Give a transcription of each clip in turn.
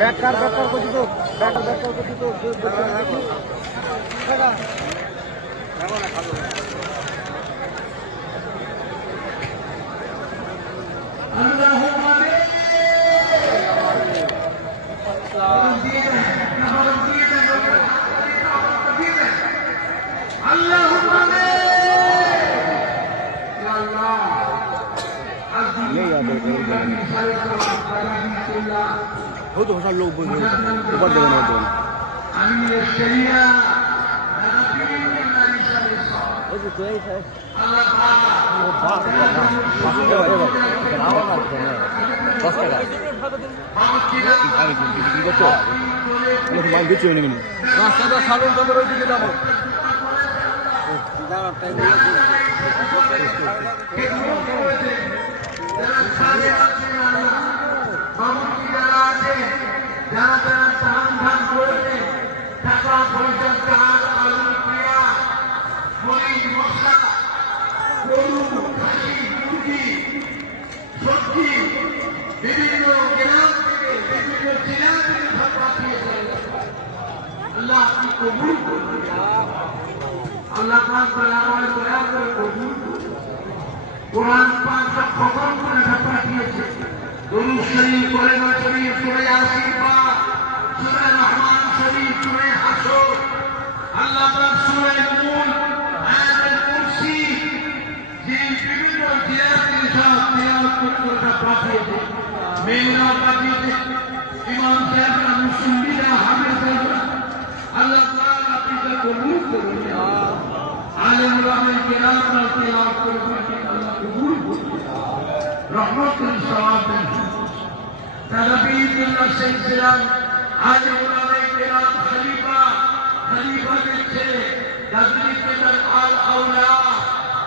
ব্যাককার করছি তো ব্যাককার করছি তো हो तो हमारे लोग बोल ऊपर देना तो तो ऐसा है রাস্তাটা সালন তো ওই দিকে যাবো अल्लाह की कबूल अल्लाह पाक बलावाल दया करे कबूल कुरान पाक का खबर করে পাঠিয়েছে দুরূদ শরীফ কোরআন শরীফ সূরা ইয়াসিন পাক সূরা রহমান শরীফ সূরা হাশর আল্লাহ পাক সূরা নূর আয়াতুল কুরসি যে বিভিন্ন জিয়াতের সাথে তেলাওয়াত করে পাঠিয়েছে মেয়েরা পাঠিয়েছে ইমাম সাহেবরা মুসল্লিরা হাফেজরা अल्लाह ताला आपका कबूल करे आलिम उलमा किराम का तिलावत करके अल्लाह कबूल करे रहमत और सवाब दे तदबीर बिल्लाह सिलसिला आलिम उलमा किराम खलीफा के तदबीर के आल औला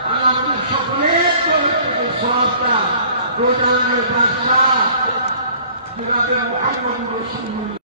अल्लाह को सकले को सवाबता रोजाना बादशाह जनाब मोहम्मद रसूलुल्लाह